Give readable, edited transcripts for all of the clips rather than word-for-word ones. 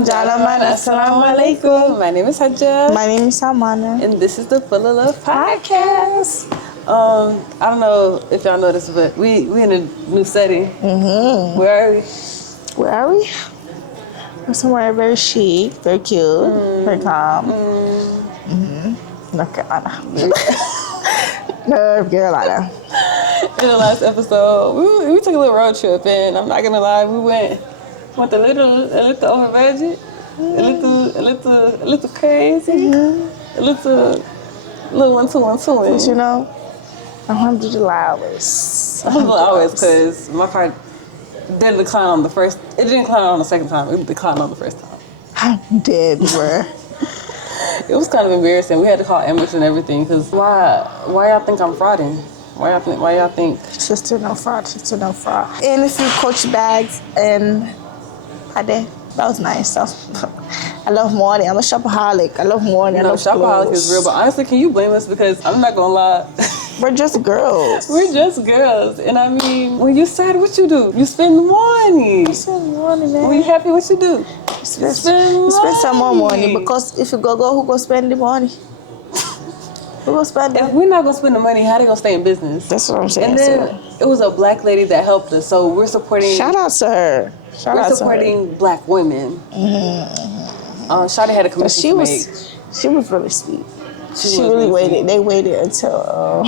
Djarama. Assalamu Alaikum. My name is Hajja. My name is Salmana. And this is the Fula Love Podcast. I don't know if y'all know this, but we in a new setting. Mm-hmm. Where are we? Where are we? We're somewhere very chic, very cute, very calm. North Carolina. North Carolina. In the last episode, we took a little road trip, and I'm not gonna lie, we went a little over budget, a little crazy, a little 1 2 1 2. But you know, 100 hours. 100 hours, because my car didn't decline on the first. It didn't decline on the second time. It declined on the first time. I'm dead, bruh. It was kind of embarrassing. We had to call ambulance and everything. Cause why y'all think I'm frauding? Why y'all think? Sister, no fraud. Sister, no fraud. And a few Coach bags, and I did. That was nice. I love morning. I'm a shopaholic. I love morning. No, shopaholic is real. But honestly, can you blame us? Because I'm not gonna lie. We're just girls. We're just girls. And I mean, when you're sad, what you do? You spend the money. You spend money, man. When you happy, what you do? You spend some more money. Because if you go, who go spend the money? Who go spend it? If we're not gonna spend the money, how they gonna stay in business? That's what I'm saying. And then it was a black lady that helped us. So we're supporting. Shout out to her. We're supporting black women. Shawty had a commission to make. She was really sweet. She really waited. They waited until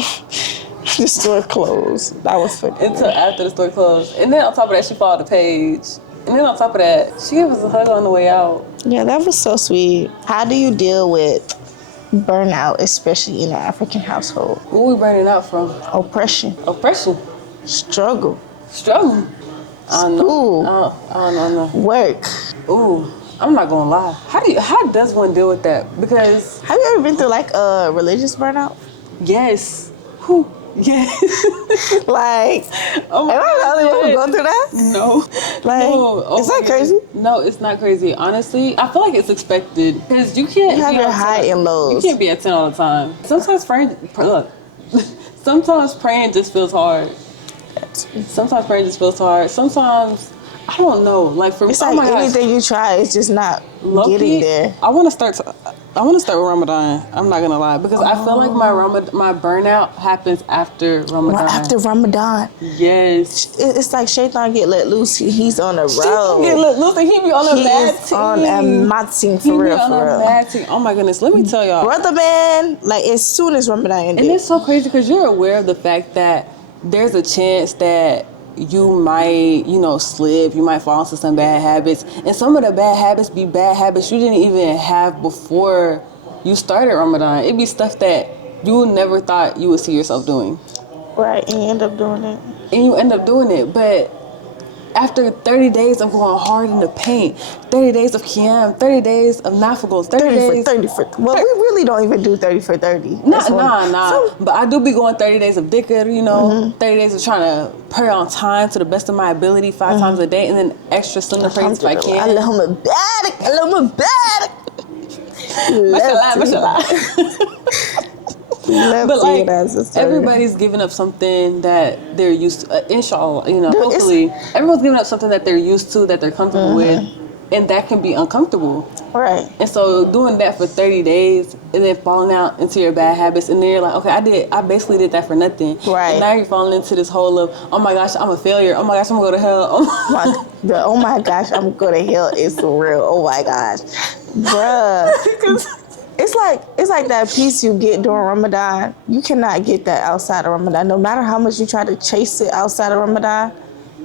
the store closed. That was for them. Until after the store closed. And then on top of that, she followed the page. And then on top of that, she gave us a hug on the way out. Yeah, that was so sweet. How do you deal with burnout, especially in an African household? Where we burning out from? Oppression. Struggle. I don't know. Work. Ooh, I'm not gonna lie. How does one deal with that? Because have you ever been through like a religious burnout? Yes. Who? Yes. Like, am I the only one who go through that? No. Like, no. Is that crazy? No, it's not crazy. Honestly, I feel like it's expected because you can't. You have your high and lows. You can't be at 10 all the time. Sometimes praying just feels hard. Sometimes I don't know. Like for it's like anything you try, it's just not getting there. I want to start with Ramadan. I'm not gonna lie because I feel like my burnout happens after Ramadan. After Ramadan. Yes. It's like Shaitan get let loose. He's on the road. Shaitan get let loose and he be on a mad team. On a mad team for real. Mad team. Oh my goodness. Let me tell y'all. Brother man, like as soon as Ramadan ended. And it's so crazy because you're aware of the fact that there's a chance that you might, slip, you might fall into some bad habits. And some of the bad habits be bad habits you didn't even have before you started Ramadan. It'd be stuff that you never thought you would see yourself doing. Right, and you end up doing it. But after 30 days of going hard in the paint, 30 days of Qiyam, 30 days of Nafagos, 30 for 30. Well, we really don't even do 30 for 30. Nah. But I do be going 30 days of dhikr, 30 days of trying to pray on time to the best of my ability 5 times a day, and then extra sunnah prayers if I can. Allahumma barak. Mashallah. But like everybody's giving up something that they're used to. Inshallah, hopefully everyone's giving up something that they're used to, that they're comfortable with, and that can be uncomfortable. Right. And so doing that for 30 days and then falling out into your bad habits, and then you're like, okay, I basically did that for nothing. Right. And now you're falling into this hole of, oh my gosh, I'm a failure. Oh my gosh, I'm gonna go to hell. Oh my gosh, I'm going to hell is for real. Oh my gosh, bruh. It's like that peace you get during Ramadan. You cannot get that outside of Ramadan. No matter how much you try to chase it outside of Ramadan,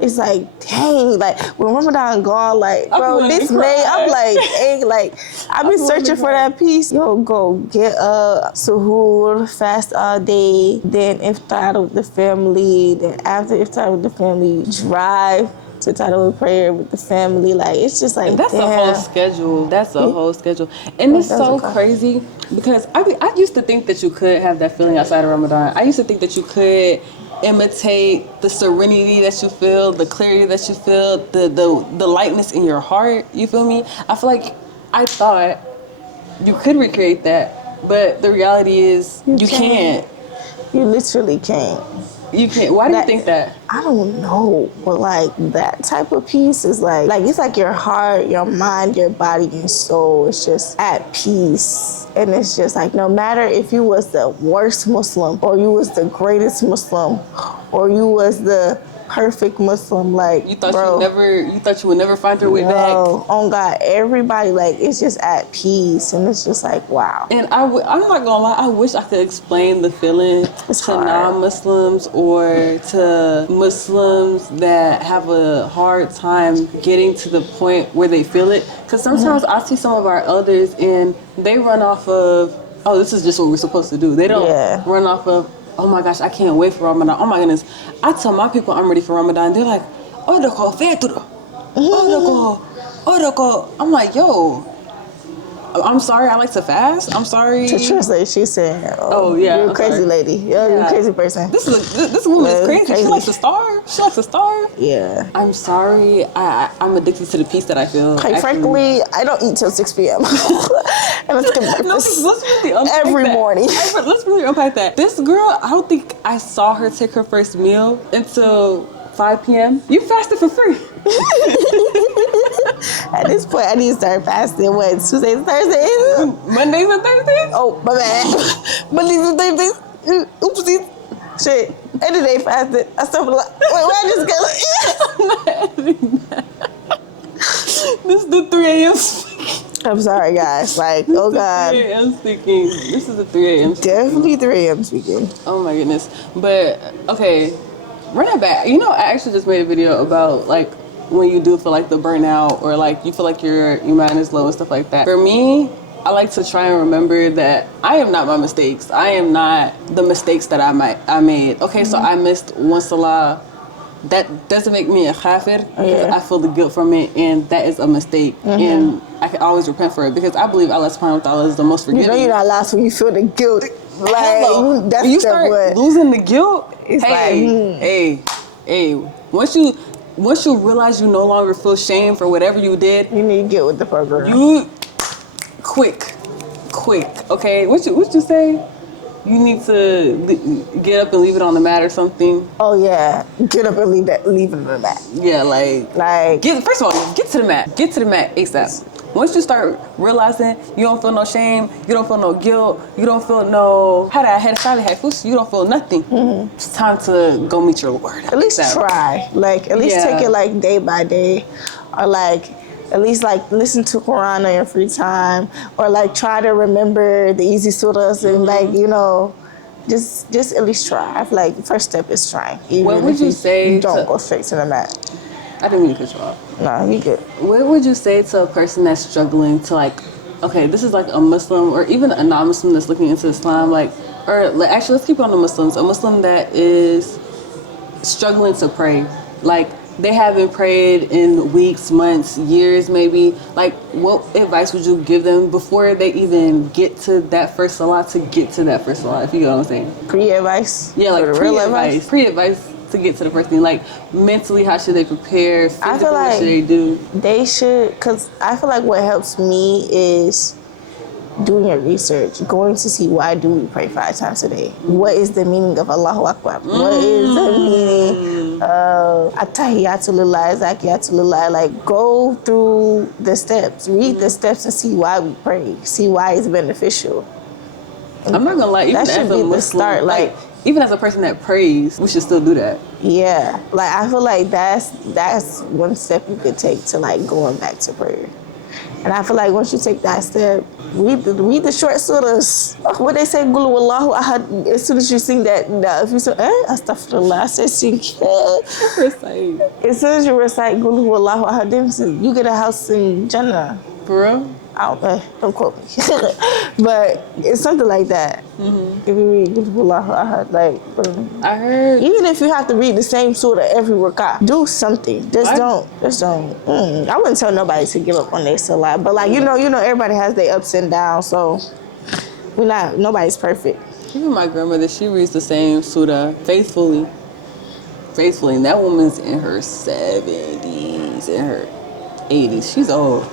it's like, dang, like when Ramadan gone, like, bro, this May, I'm like, dang, like, I've been searching for that peace. Yo, go get up, suhoor, fast all day, then iftar with the family, then after iftar with the family, drive to Tadawih prayer with the family. Like, it's just like, that's damn. A whole schedule. That's a whole schedule. And it's so crazy because I used to think that you could have that feeling outside of Ramadan. I used to think that you could imitate the serenity that you feel, the clarity that you feel, the lightness in your heart. You feel me? I feel like I thought you could recreate that, but the reality is you can't. You literally can't. You can't. Why do you think that? I don't know, but like that type of peace is like it's like your heart, your mind, your body, and soul is just at peace. And it's just like no matter if you was the worst Muslim or you was the greatest Muslim or you was the perfect Muslim, like you thought you would never find your way back. On God, everybody like it's just at peace, and it's just like wow. And I'm not gonna lie, I wish I could explain the feeling to non-Muslims or to Muslims that have a hard time getting to the point where they feel it. Because sometimes I see some of our elders and they run off of, oh, this is just what we're supposed to do. They don't run off of, oh my gosh, I can't wait for Ramadan. Oh my goodness. I tell my people I'm ready for Ramadan. They're like, I'm like, yo, I'm sorry, I like to fast. I'm sorry. To translate, she's saying, oh yeah, you're a crazy lady. You're a crazy person. This woman is crazy. She likes to starve. Yeah. I'm sorry. I'm addicted to the peace that I feel. Quite frankly, I don't eat till 6 p.m. and let's get breakfast every morning. Let's really unpack that. This girl, I don't think I saw her take her first meal until 5 p.m. You fasted for free. At this point, I need to start fasting. What, Tuesdays and Thursdays? Mondays and Thursdays? Oh, my bad. Mondays and Thursdays? Oopsies. Shit. End of the day fasted. I still feel like, wait, where I just go? I'm not editing that. This is the 3 a.m. speaking. I'm sorry, guys. Like, oh, God. 3 a.m. speaking. This is the 3 a.m. speaking. Definitely 3 a.m. speaking. Oh, my goodness. But, okay. Run that back. You know, I actually just made a video about, like, when you do feel like the burnout or like you feel like your iman is low and stuff like that. For me, I like to try and remember that I am not my mistakes. I am not the mistakes that I made. Okay, so I missed one salah. That doesn't make me a kafir because I feel the guilt from it, and that is a mistake. And I can always repent for it because I believe Allah subhanahu wa ta'ala is the most forgiving. You know you're not lost when you feel the guilt. Like, when you start losing the guilt, it's hey, once you realize you no longer feel shame for whatever you did, you need to get with the program. You quick, okay? What you say? You need to get up and leave it on the mat or something. Oh yeah, get up and leave it on the mat. Yeah, like first of all, get to the mat. Get to the mat ASAP. Once you start realizing you don't feel no shame, you don't feel no guilt, you don't feel no you don't feel nothing. It's time to go meet your Lord. At least try. Like at least take it like day by day, or like at least like listen to Quran on your free time, or like try to remember the easy surahs and like just at least try. I feel like the first step is trying. Even what would you say? You don't go straight to the mat. I didn't mean to cut you off. No, you good. What would you say to a person that's struggling to like, okay, this is like a Muslim or even a non-Muslim that's looking into Islam, actually let's keep it on the Muslims. A Muslim that is struggling to pray, like they haven't prayed in weeks, months, years, maybe. Like, what advice would you give them before they even get to that first salah if you know what I'm saying? Pre-advice? Yeah, like pre-advice. Pre-advice to get to the first thing. Like, mentally, how should they prepare? Physically, I feel like what should they do? They should, because I feel like what helps me is doing your research, going to see why do we pray 5 times a day? What is the meaning of Allahu Akbar? What is the meaning of Attahiyatu Lillah, Zakiyatu Lillah? Like, go through the steps, read the steps and see why we pray, see why it's beneficial. I'm not gonna lie, even that as should a be Muslim, the start. Like, even as a person that prays, we should still do that. Yeah, like I feel like that's one step you could take to like going back to prayer. And I feel like once you take that step, read the short surahs. What they say, Qul Wallahu Ahad. As soon as you sing that, if you say, Astaghfirullah, I said sing. Recite. As soon as you recite Qul Wallahu Ahad, then you get a house in Jannah. For real? Don't quote me. But it's something like that. If you read Qul Wallahu Ahad, like, I heard. Even if you have to read the same surah every rak'ah, do something. Just don't. I wouldn't tell nobody to give up on their salah. But like, you know, everybody has their ups and downs. So nobody's perfect. Even my grandmother, she reads the same surah faithfully. And that woman's in her 70s, in her 80s. She's old.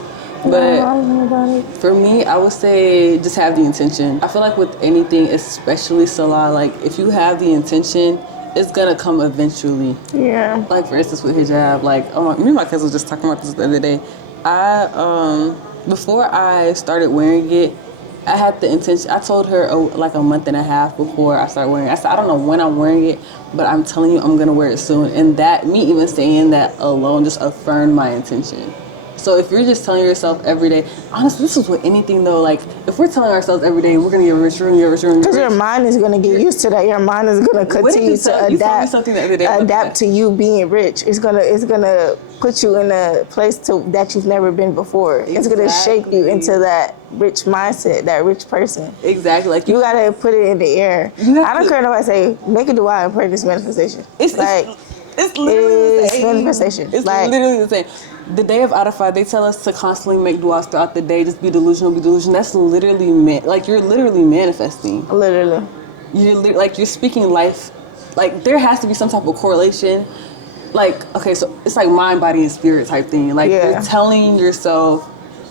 But for me, I would say just have the intention. I feel like with anything, especially salah, like if you have the intention it's gonna come eventually. Yeah. Like for instance with hijab, like me and my cousin was just talking about this the other day. I before I started wearing it, I had the intention. I told her like a month and a half before I started wearing it. I said I don't know when I'm wearing it, but I'm telling you I'm gonna wear it soon. And that me even saying that alone just affirmed my intention. So if you're just telling yourself every day, honestly, this is with anything though. Like if we're telling ourselves every day, we're gonna get rich, we're gonna get rich, we're gonna get rich. Because your mind is gonna get used to that. Your mind is gonna continue to adapt to you being rich. It's gonna put you in a place that you've never been before. Exactly. It's gonna shape you into that rich mindset, that rich person. Exactly. Like you gotta put it in the air. I don't care if nobody say make a dua and pray this manifestation. It's literally the same. Manifestation. It's like, literally the same. The day of Arafah, they tell us to constantly make du'as throughout the day. Just be delusional, be delusional. That's literally you're literally manifesting. Literally. You're speaking life. Like there has to be some type of correlation. Like okay, so it's like mind, body, and spirit type thing. Like you're telling yourself,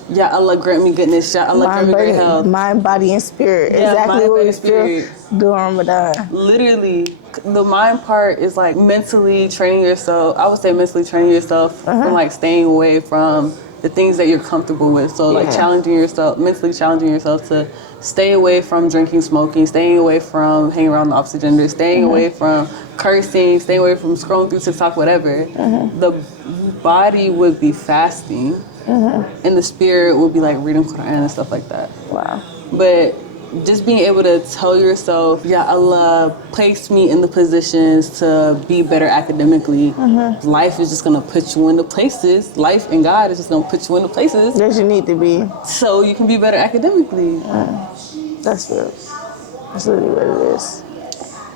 Ya Allah grant me goodness, Ya Allah grant me great health. Mind, body, and spirit. Yeah, exactly what we feel during Ramadan. Literally, the mind part is like mentally training yourself. I would say mentally training yourself from like staying away from the things that you're comfortable with. So like mentally challenging yourself to stay away from drinking, smoking, staying away from hanging around the opposite gender, staying away from cursing, staying away from scrolling through TikTok, whatever. The body would be fasting. And the spirit will be like reading Quran and stuff like that. Wow. But just being able to tell yourself, Ya Allah, place me in the positions to be better academically. Life is just going to put you into places. Life and God is just going to put you into places that you need to be. So you can be better academically. That's real. That's really what it is.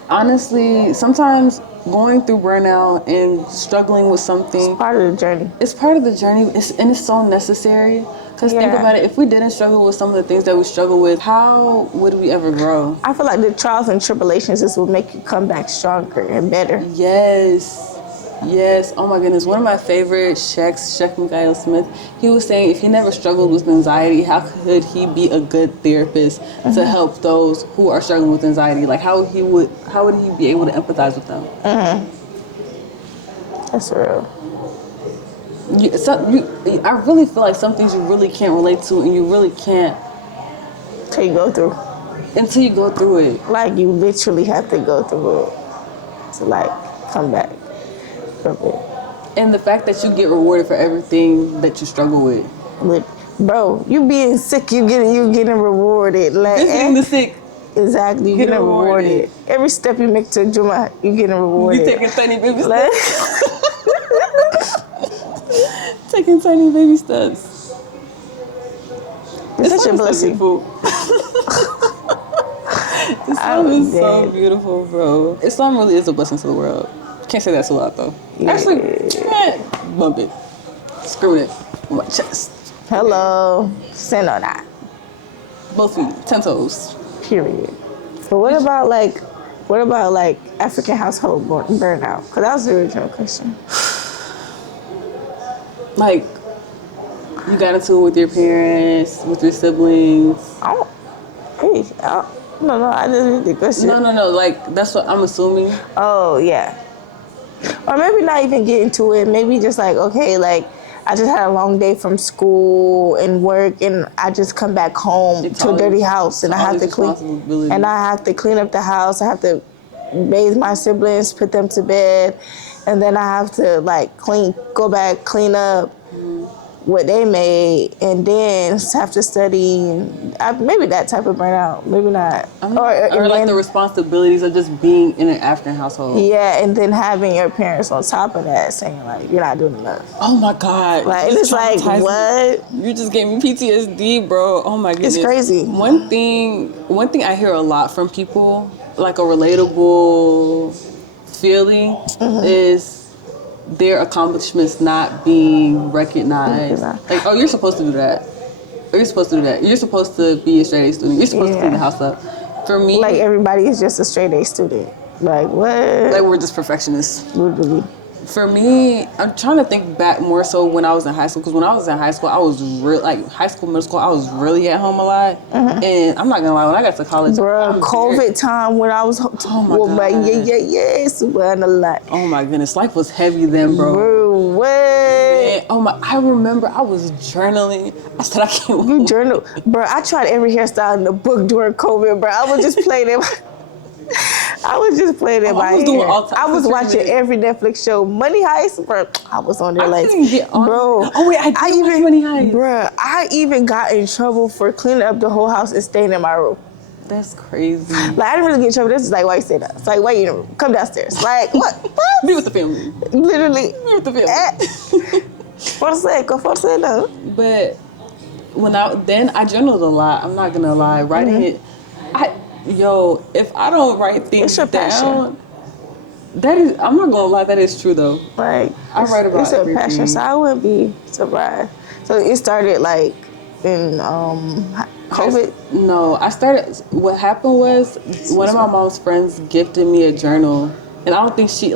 Honestly, sometimes going through burnout and struggling with something. It's part of the journey. It's part of the journey, and it's so necessary. Because think about it, if we didn't struggle with some of the things that we struggle with, how would we ever grow? I feel like the trials and tribulations is what make you come back stronger and better. Yes. Oh my goodness. One of my favorite sheikhs, Sheikh Mikael Smith, he was saying if he never struggled with anxiety, how could he be a good therapist to help those who are struggling with anxiety? Like how would he be able to empathize with them? That's real. I really feel like some things you really can't relate to, and you really can't until you go through it. Like you literally have to go through it to like come back from it. And the fact that you get rewarded for everything that you struggle with. Bro, you being sick, you getting rewarded. Like just getting the sick. Exactly, you getting rewarded. Every step you make to Juma, you getting rewarded. You taking tiny baby steps. Taking tiny baby steps. It's such a blessing. Islam is so beautiful, bro. Islam really is a blessing to the world. Can't say that too loud though. Yeah. Actually, bump it. Screw it on my chest. Hello. Sin on that. Both feet, 10 toes. Period. But what about African household burnout? Because that was the original question. Like, you got into it with your parents, with your siblings. No, I didn't read the question. No. Like, that's what I'm assuming. Oh, yeah. Or maybe not even get into it. Maybe just like, okay, like, I just had a long day from school and work, and I just come back home to a dirty house, and I have to clean. And I have to clean up the house. I have to bathe my siblings, put them to bed, and then I have to like go back, clean up what they made, and then have to study. Maybe that type of burnout, maybe not. Or like the responsibilities of just being in an African household. Yeah, and then having your parents on top of that saying like, you're not doing enough. Oh my God. Like, it's like, what? You just gave me PTSD, bro. Oh my goodness. It's crazy. One thing I hear a lot from people, like a relatable feeling, is their accomplishments not being recognized. Like, oh, you're supposed to do that. Or you're supposed to do that. You're supposed to be a straight A student. You're supposed to clean the house up. For me, like everybody is just a straight A student. Like what? Like we're just perfectionists. Literally. For me, I'm trying to think back more so when I was in high school. Because when I was in high school, I was real like high school, middle school. I was really at home a lot. And I'm not gonna lie, when I got to college, Bruh, COVID time when I was Oh my God. yes, a lot. Oh my goodness, life was heavy then, bro. Bro, what? Man, oh my! I remember I was journaling. I said I can't. You journal, bro. I tried every hairstyle in the book during COVID, bro. I was just playing it. I was just playing it by ear. I was watching every Netflix show. Money Heist, bro. I was on there like, bro. Oh wait, I did watch Money Heist. Bro, I even got in trouble for cleaning up the whole house and staying in my room. That's crazy. Like, I didn't really get in trouble. This is like, why you stay down? It's like, why you in the room? Come downstairs. Like, what? Be with the family. Literally. Be with the family. Forse, But when I journaled a lot. I'm not gonna lie. Writing it, if I don't write things down, that is, I'm not gonna lie, that is true though. Like, I write about it's everything. a passion, so I wouldn't be surprised. So it started like in COVID? No, I started. What happened was one of my mom's friends gifted me a journal, and I don't think she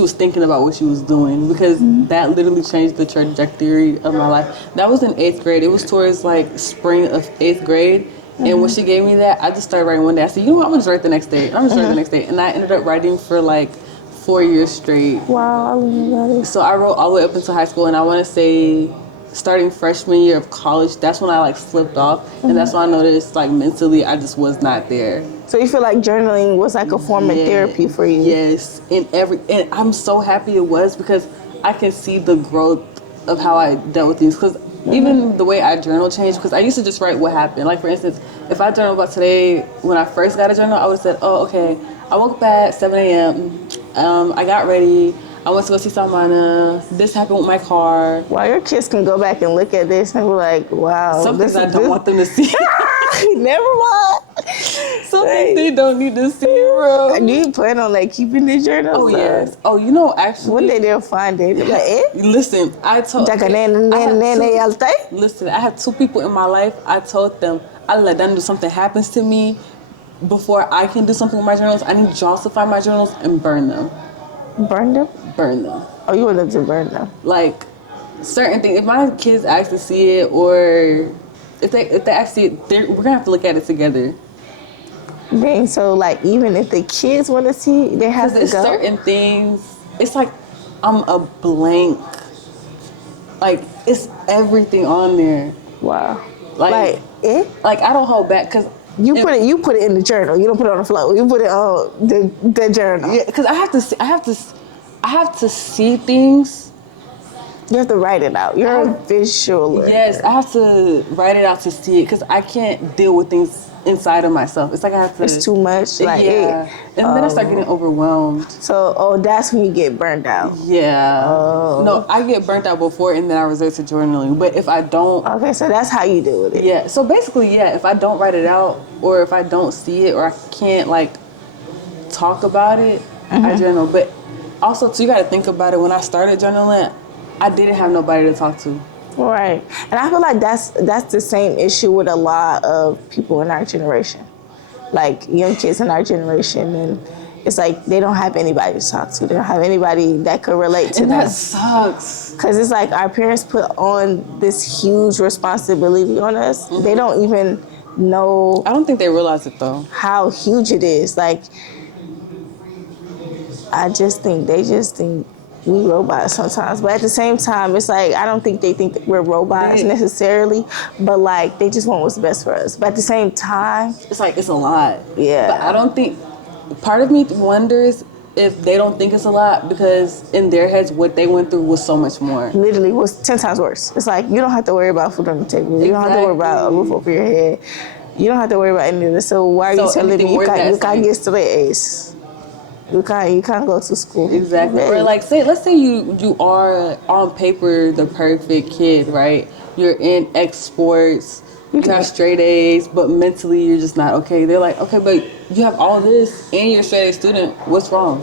was thinking about what she was doing, because that literally changed the trajectory of my life. That was in 8th grade. It was towards like spring of 8th grade. And when she gave me that, I just started writing one day. I said, you know what, I'm just write the next day. And I ended up writing for like 4 years straight. Wow, I love that. So I wrote all the way up into high school, and I want to say starting freshman year of college, that's when I like slipped off. And that's when I noticed like mentally I just was not there. So you feel like journaling was like a form of therapy for you? Yes. And I'm so happy it was, because I can see the growth of how I dealt with things. Because even the way I journal changed, because I used to just write what happened. Like, for instance, if I journal about today, when I first got a journal, I would have said, oh, okay, I woke up at 7 a.m., I got ready, I went to go see Salmana, this happened with my car. Wow, your kids can go back and look at this and be like, wow. Some things I don't want them to see. Never mind. Some things they don't need to see, bro. Do you plan on like keeping the journal? Oh, yes. Oh, actually. One day they'll find it. Like, eh? Listen, I had 2 people in my life. I told them, I let them do something happens to me before I can do something with my journals. I need y'all to find my journals and burn them. Burn them? Burn them. Oh, you want them to burn them? Like, certain things. If my kids ask to see it, or if they ask to see it, we're gonna have to look at it together. Dang, so like even if the kids want to see it, they have to go? Certain things, it's like I'm a blank. Like, it's everything on there. Wow. Like I don't hold back, because you put it in the journal. You don't put it on the floor. You put it on the journal. Yeah, because I have to see things. You have to write it out. You're a visual. Yes, I have to write it out to see it, because I can't deal with things inside of myself. It's like I have to. It's too much. Like, yeah. And then I start getting overwhelmed. So, that's when you get burnt out. Yeah. No, I get burnt out before, and then I resort to journaling. But if I don't. Okay, so that's how you deal with it. Yeah. So basically, yeah, if I don't write it out, or if I don't see it, or I can't like talk about it, I journal. But also, too, you got to think about it. When I started journaling, I didn't have nobody to talk to. Right. And I feel like that's the same issue with a lot of people in our generation. Like young kids in our generation, and it's like they don't have anybody to talk to. They don't have anybody that could relate to them. And that sucks. Because it's like our parents put on this huge responsibility on us. They don't even know. I don't think they realize it though. How huge it is. Like, I just think they just think we robots sometimes, but at the same time, it's like I don't think they think that we're robots necessarily, but like they just want what's best for us. But at the same time, it's like it's a lot. Yeah. But I don't think. Part of me wonders if they don't think it's a lot, because in their heads, what they went through was so much more. Literally, was 10 times worse. It's like you don't have to worry about food on the table. You don't have to worry about a roof over your head. You don't have to worry about any of this. So why are you telling me you can't get straight A's? You can't go to school. Exactly. Or like, let's say you are on paper the perfect kid, right? You're in X sports, you have straight A's, but mentally you're just not okay. They're like, okay, but you have all this and you're a straight A student. What's wrong?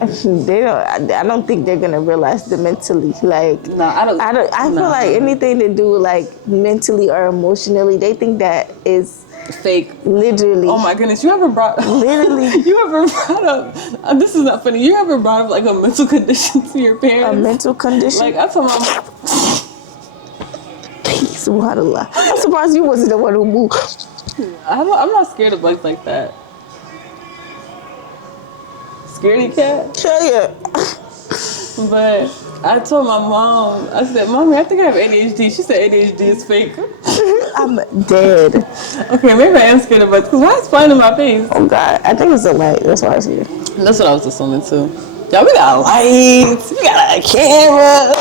They don't. I don't think they're gonna realize the mentally. Like, no, I don't. I feel like anything to do with like mentally or emotionally, they think that is fake. Literally. Oh my goodness, you ever brought up... this is not funny. You ever brought up like a mental condition to your parents? A mental condition? Like, I told my mom... Subhanallah. I'm surprised you wasn't the one who moved. I'm not scared of bugs like that. Scaredy cat? Hell yeah. But I told my mom, I said, Mommy, I think I have ADHD. She said ADHD is fake. I'm dead. Okay, maybe I am scared of bugs. Because why is flying in my face? Oh, God. I think it's the light. That's why I see it. That's what I was assuming, too. Yeah, we got lights. We got a camera.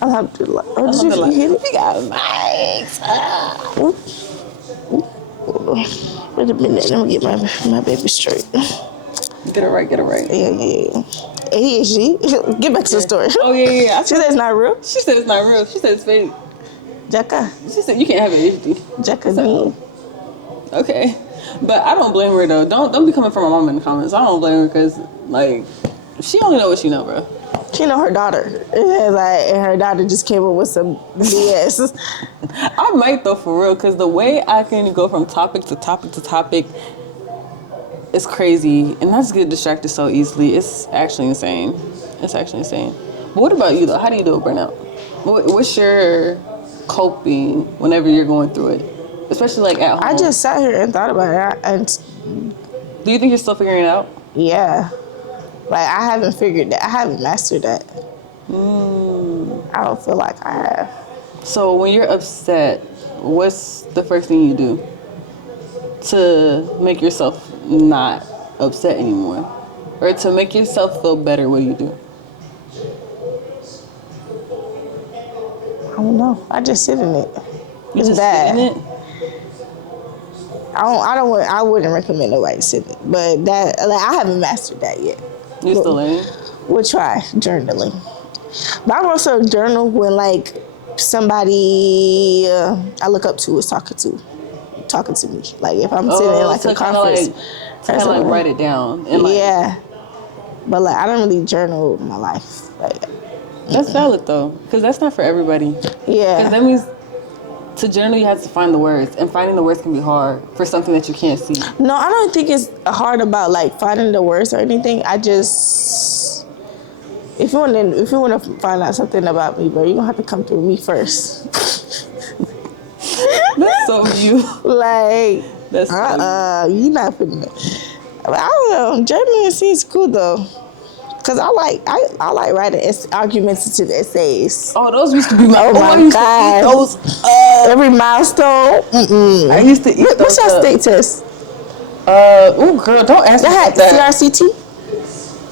Alhamdulillah. Oh, did you hear it? We got mics. Wait a minute. Let me get my baby straight. Get it right. Yeah. ADHD? Get back to the story. Oh, yeah. She said it's not real? She said it's not real. She said it's fake. Jaka. She said you can't have ADHD. Jaka me. Okay. But I don't blame her, though. Don't be coming from my mom in the comments. I don't blame her because, like, she only know what she know, bro. She know her daughter. And her daughter just came up with some BS. I might, though, for real, because the way I can go from topic to topic to topic is crazy. And I just get distracted so easily. It's actually insane. But what about you, though? How do you do a burnout? What's your coping whenever you're going through it? Especially, like, at home. I just sat here and thought about it. And do you think you're still figuring it out? Yeah. Like, I haven't figured that. I haven't mastered that. I don't feel like I have. So when you're upset, what's the first thing you do to make yourself not upset anymore? Or to make yourself feel better, what do you do? I don't know. I just sit in it. You it's just bad. sit in it? I wouldn't recommend nobody sit in it. But that, like, I haven't mastered that yet. You still learning? We'll try journaling. But I'm also journal when, like, somebody I look up to is talking to me. Like, if I'm sitting in, like, a conference. Kind of like write it down. And like, yeah. But, like, I don't really journal my life. Like, that's valid, though. Because that's not for everybody. Yeah. Because that means to journal, you have to find the words. And finding the words can be hard for something that you can't see. No, I don't think it's hard about, like, finding the words or anything. I just... If you want to find out something about me, bro, you're going to have to come through me first. That's so you. Like, that's so you're not putting it. I don't know. Journaling seems cool, though. Because I like writing argumentative essays. Oh, those used to be my... Oh, my God. Those, every milestone. I used to eat those. What's your state test? Oh, girl, don't ask me about that. CRCT?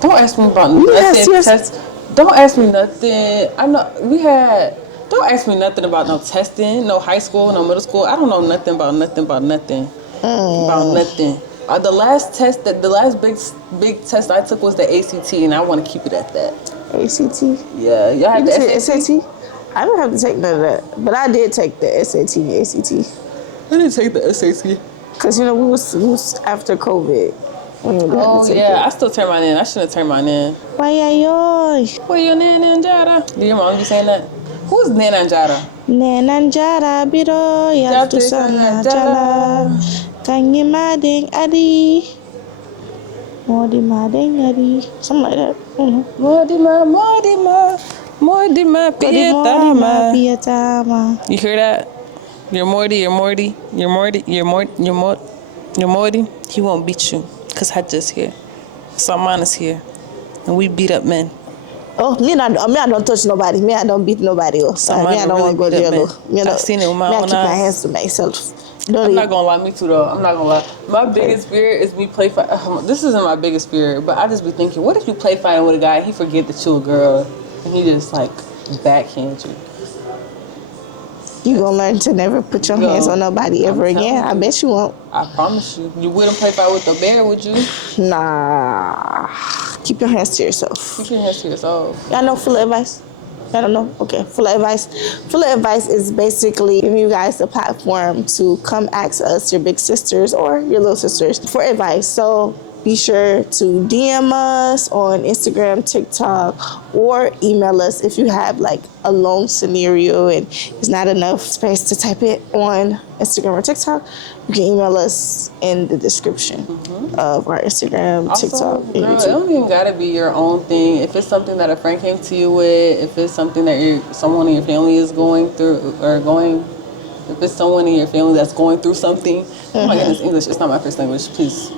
Don't ask me about nothing. Don't ask me nothing. I know we had... Don't ask me nothing about no testing, no high school, no middle school. I don't know nothing about nothing. About nothing. The last big test I took was the ACT, and I want to keep it at that. ACT? Yeah, y'all have the SAT? I don't have to take none of that, but I did take the SAT and ACT. I didn't take the SAT. Cause we was after COVID. Oh yeah, I still turn mine in. I shouldn't have turned mine in. Why your Nana Njara? Do your mom be saying that? Who's Nana Njara? Nana Njara biro ya tusana jala. Kanyi mading adi. Modi mading adi. Something like that. Mordima, pietama. You hear that? You're Morty. He won't beat you. Cause I just here. Salman is here. And we beat up men. Oh, me I don't touch nobody. Me I don't beat nobody else. Me I don't want to go to jail. I've seen it with my own eyes. I keep my hands to myself. I'm not gonna lie, me too though. I'm not gonna lie. My biggest fear is me play fight. This isn't my biggest fear, but I just be thinking, what if you play fighting with a guy, he forget that you a girl, and he just like backhand you? You gonna learn to never put your hands on nobody ever again. I bet you won't. I promise you. You wouldn't play fight with a bear, would you? Nah. Keep your hands to yourself. Keep your hands to yourself. Y'all know Fula Advice? I don't know. Okay, Fula Advice. Fula Advice is basically giving you guys a platform to come ask us, your big sisters or your little sisters, for advice. So be sure to DM us on Instagram, TikTok, or email us if you have like a long scenario and it's not enough space to type it on Instagram or TikTok. You can email us in the description of our Instagram, Also, TikTok, and girl, YouTube. it don't even gotta be your own thing. If it's something that a friend came to you with, if it's something that someone in your family is going through or going, if it's someone in your family that's going through something. Oh my goodness, English, it's not my first language. Please,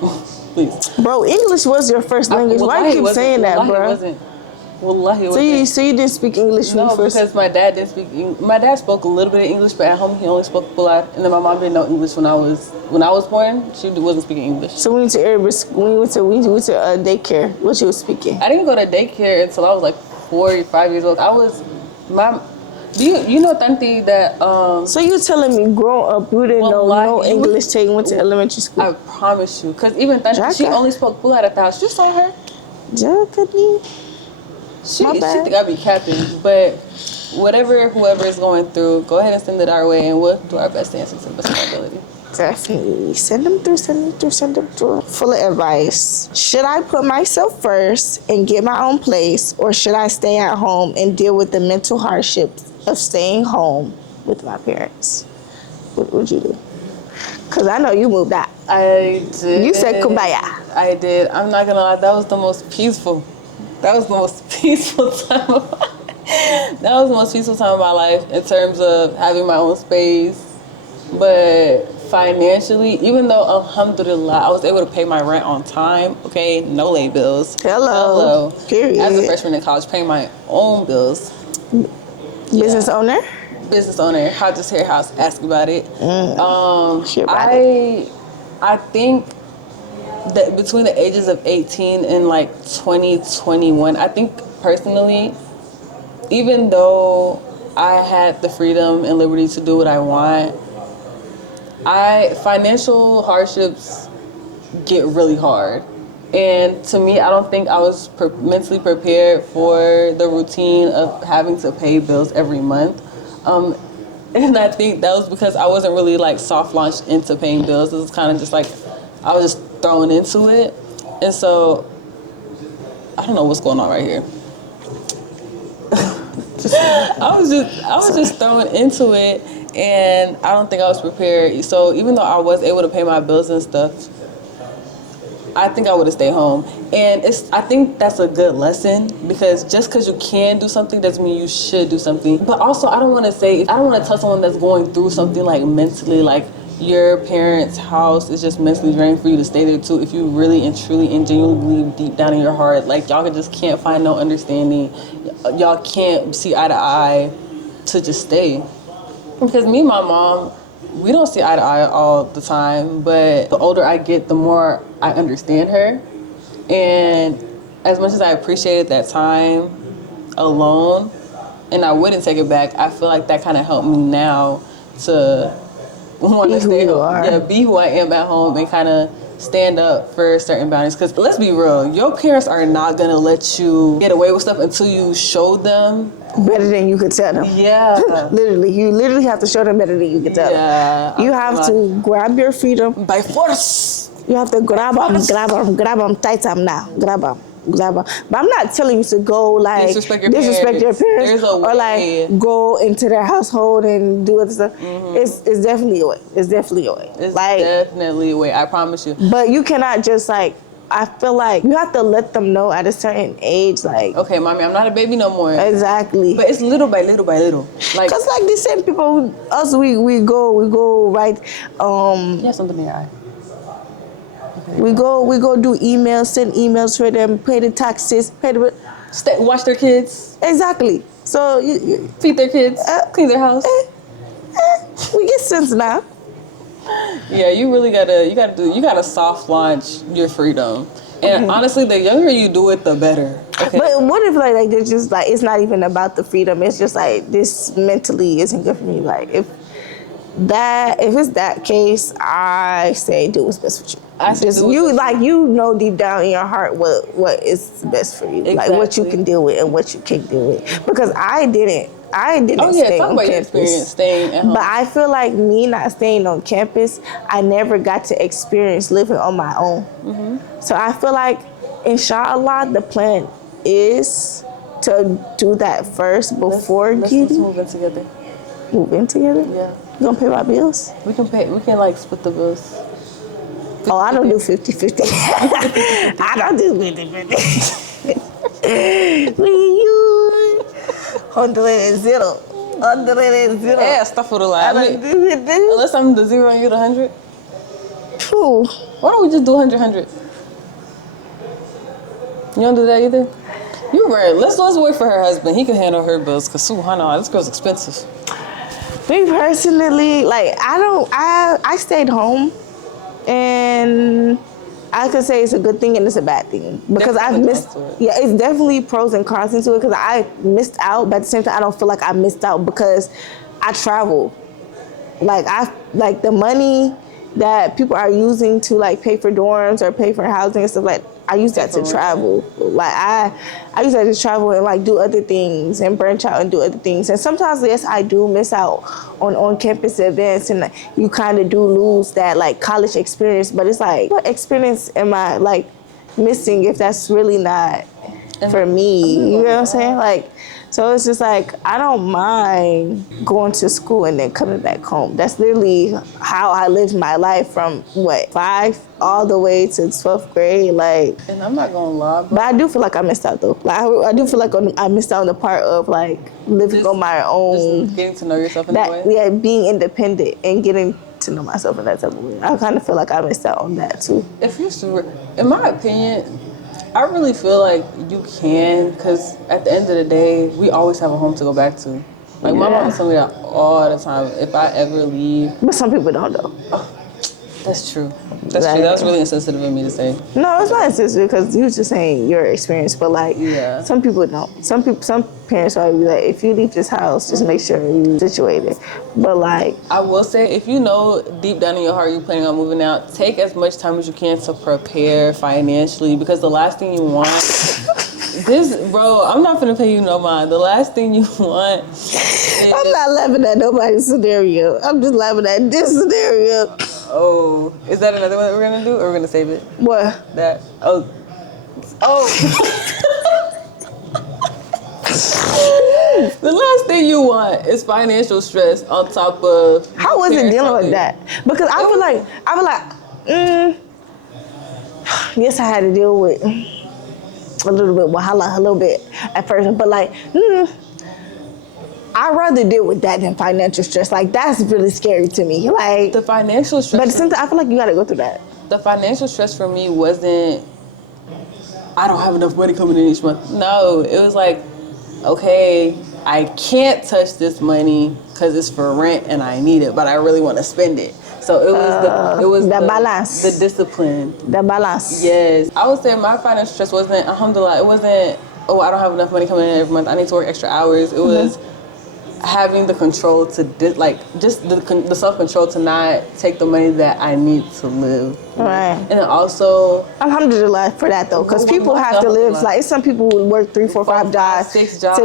please. Bro, English was your first language. Why you keep saying that, bro? It wasn't. Wallahi, it wasn't. So you didn't speak English when you first? No, because my dad didn't speak. My dad spoke a little bit of English, but at home he only spoke Fula. And then my mom didn't know English when I was born. She wasn't speaking English. So when you went to daycare, what you was speaking? I didn't go to daycare until I was like 4 or 5 years old. Do you know Tanti that So you telling me growing up you didn't know no English till you went to elementary school? I promise you, because even Tanti, she only spoke Fula at the house. You saw her. Jackie. She think I be capping, but whoever is going through, go ahead and send it our way, and we'll do our best to answer to the best of our ability. Definitely. Send them through. Fula Advice. Should I put myself first and get my own place, or should I stay at home and deal with the mental hardships of staying home with my parents? What would you do? Because I know you moved out. I did. You said kumbaya. I did. I'm not going to lie. That was the most peaceful time of my life in terms of having my own space. But financially, even though, alhamdulillah, I was able to pay my rent on time, okay, no late bills. Hello. Period. As a freshman in college, paying my own bills. Business owner? Business owner. Hodges Hair House. Ask about it. I think that between the ages of 18 and like 20, 21, I think personally, even though I had the freedom and liberty to do what I want, financial hardships get really hard. And to me, I don't think I was mentally prepared for the routine of having to pay bills every month. And I think that was because I wasn't really like soft launched into paying bills. It was kind of just like I was just thrown into it. And so I don't know what's going on right here. I was just thrown into it, and I don't think I was prepared. So even though I was able to pay my bills and stuff, I think I would have stayed home. And I think that's a good lesson, because just because you can do something doesn't mean you should do something. But also, I don't want to tell someone that's going through something like mentally, like your parents' house is just mentally draining for you to stay there too. If you really and truly and genuinely believe deep down in your heart, like y'all just can't find no understanding, y'all can't see eye to eye, to just stay. Because me and my mom, we don't see eye to eye all the time, but the older I get, the more I understand her. And as much as I appreciated that time alone, and I wouldn't take it back, I feel like that kind of helped me now to want to stay home. Yeah, be who I am at home and kind of stand up for certain boundaries. Because let's be real, your parents are not going to let you get away with stuff until you show them better than you could tell them. Yeah. You literally have to show them better than you could tell them. You have to grab your freedom by force. You have to grab them tight now. Grab them. But I'm not telling you to go like disrespect your parents or like go into their household and do other stuff. It's definitely a way. It's definitely a way. I promise you. But you cannot just like, I feel like you have to let them know at a certain age, like, okay, mommy, I'm not a baby no more. Exactly. But it's little by little by little. Like, cause like the same people, us, we go right. You have something in your eye. Okay. We go do emails, send emails for them, pay the taxes, watch their kids. Exactly. So you feed their kids, clean their house. We get sense now. Yeah, you gotta soft launch your freedom. And honestly, the younger you do it, the better. Okay? But what if like they're just like, it's not even about the freedom, it's just like, this mentally isn't good for me. Like if it's that case, I say do what's best for you. You know deep down in your heart what is best for you. Exactly. Like what you can deal with and what you can't deal with. Because I didn't. I didn't stay talk on about your campus. experience staying at home. But I feel like me not staying on campus, I never got to experience living on my own. So I feel like, inshallah, the plan is to do that first before let's move in together. Move in together? Yeah. You gonna pay my bills? We can like split the bills. Oh, I don't do 50-50. I don't do 50-50. You 100. Yeah, astaghfirullah. Unless I'm the 0 and you're the 100. Ooh. Why don't we just do 100? You don't do that either? You're right. Let's wait for her husband. He can handle her bills, because subhanAllah, this girl's expensive. Me personally, like, I stayed home, and I could say it's a good thing and it's a bad thing, because I've missed. Yeah, it's definitely pros and cons into it, because I missed out, but at the same time, I don't feel like I missed out because I travel. Like the money that people are using to like pay for dorms or pay for housing and stuff, like I use that to travel. Like I use that to travel and like do other things and branch out and do other things. And sometimes, yes, I do miss out on campus events, and you kind of do lose that like college experience. But it's like, what experience am I like missing if that's really not for me? You know what I'm saying? Like, so it's just like, I don't mind going to school and then coming back home. That's literally how I lived my life from 5 all the way to 12th grade. Like, and I'm not gonna lie, but I do feel like I missed out though. Like I do feel like I missed out on the part of like living on my own, just getting to know yourself in that way. Yeah, being independent and getting to know myself in that type of way. I kind of feel like I missed out on that too. If you're sure, in my opinion, I really feel like you can, because at the end of the day, we always have a home to go back to. Like, my mom tells me that all the time, if I ever leave. But some people don't, though. Oh, that's true. That's true. That was really insensitive of me to say. No, it's not insensitive, because you were just saying your experience, but like, some people don't. Some parents are like, if you leave this house, just make sure you're situated. But like, I will say, if you know deep down in your heart you're planning on moving out, take as much time as you can to prepare financially, because the last thing you want I'm not gonna pay you no mind. The last thing you want is, I'm not laughing at nobody's scenario. I'm just laughing at this scenario. Oh, is that another one that we're gonna do, or we're gonna save it? What? That. The last thing you want is financial stress on top of. How was it dealing with that? Because I feel like, yes, I had to deal with a little bit wahala, a little bit at first, but like, I'd rather deal with that than financial stress. Like, that's really scary to me. Like, the financial stress. But since I feel like you gotta go through that. The financial stress for me wasn't, I don't have enough money coming in each month. No, it was like, okay, I can't touch this money because it's for rent and I need it, but I really want to spend it. So it was the balance, the discipline, the balance. Yes, I would say my financial stress wasn't, alhamdulillah, it wasn't, oh, I don't have enough money coming in every month, I need to work extra hours. It was having the control to the self-control to not take the money that I need to live. Right. And then also, alhamdulillah for that though, because people have to live. Like, some people would work 3, 4, 5 jobs, 6 jobs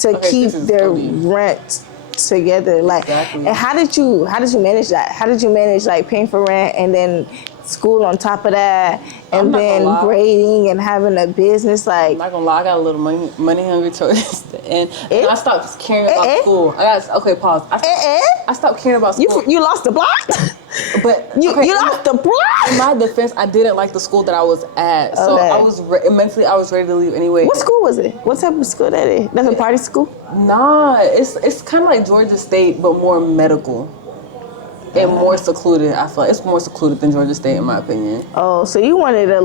to keep their rent together. Like, exactly. And how did you manage that? How did you manage like paying for rent and then school on top of that, and then grading and having a business? Like, I'm not gonna lie, I got a little money hungry towards the end. And I stopped caring about school. Pause. I stopped caring about school. You lost the plot? But you lost the plot? In my defense, I didn't like the school that I was at. So I was mentally I was ready to leave anyway. What school was it? What type of school that is? That's a party school? Nah, it's kind of like Georgia State, but more medical. And more secluded. I feel like it's more secluded than Georgia State, in my opinion. Oh, so you wanted to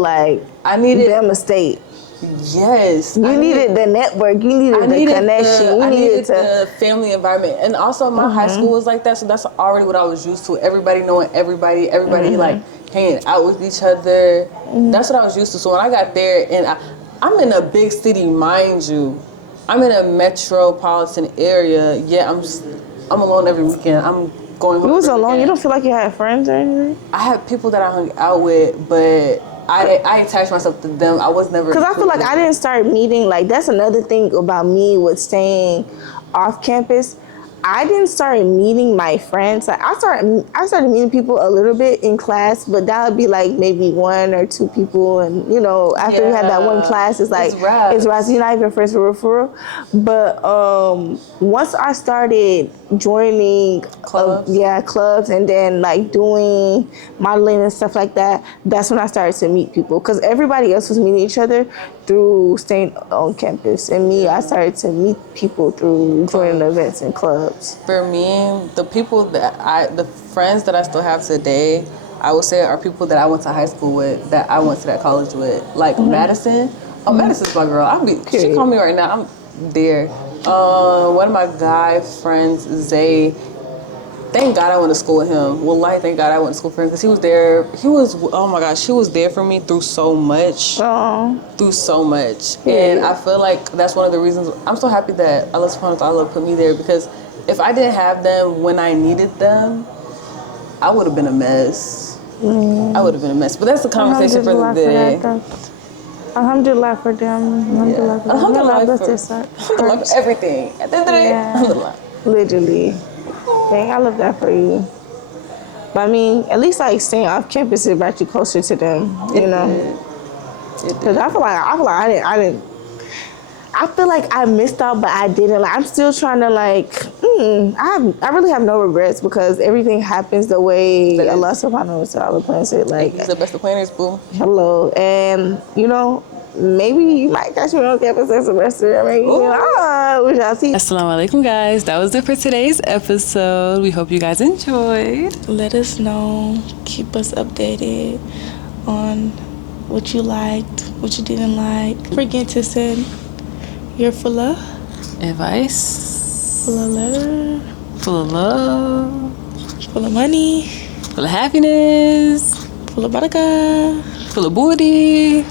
I needed Bama State. Yes. You needed the network. You needed the connection. I needed the family environment. And also my high school was like that, so that's already what I was used to. Everybody knowing everybody like hanging out with each other. That's what I was used to. So when I got there, and I'm in a big city, mind you. I'm in a metropolitan area. Yeah, I'm alone every weekend. I'm going home. You was alone? You don't feel like you had friends or anything? I had people that I hung out with, but I attached myself to them. I was never... Because I feel like I didn't start meeting... Like, that's another thing about me with staying off campus, I didn't start meeting my friends. Like I started meeting people a little bit in class, but that would be like maybe 1 or 2 people, and you know, after we had that one class, it's like it's right. You're not even friends for real. But once I started joining clubs, and then like doing modeling and stuff like that, that's when I started to meet people, because everybody else was meeting each other through staying on campus, and me, I started to meet people through joining events and clubs. For me, the friends that I still have today, I would say are people that I went to high school with, that I went to that college with. Like Madison. Oh, Madison's my girl. She called me right now. I'm there. One of my guy friends, Zay. Thank God I went to school with him. Wallahi, thank God I went to school for him, because he was there. Oh my gosh, he was there for me through so much. Through so much. And I feel like that's one of the reasons I'm so happy that Allah subhanahu wa ta'ala put me there, because if I didn't have them when I needed them, I would have been a mess. I would have been a mess. But that's the conversation for the day. Alhamdulillah for them. Alhamdulillah for everything. At the end of the day, alhamdulillah. Literally. Dang, I love that for you. But I mean, at least like staying off campus, it brought you closer to them, you know? Because I feel like I feel like I missed out, but I didn't. Like, I'm still trying to like, I really have no regrets, because everything happens the way Allah subhanahu wa ta'ala plans it. Like, He's the best of planners, boo. Hello. And, you know, maybe you might catch me on campus next semester. I mean, we shall see. Assalamu alaikum, guys. That was it for today's episode. We hope you guys enjoyed. Let us know. Keep us updated on what you liked, what you didn't like. Don't forget to send your Fula Advice. Fula letter. Full of love. Full of money. Full of happiness. Full of barakah. Full of booty.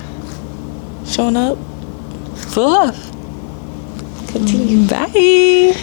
Showing up. Full of love. Continue. Bye.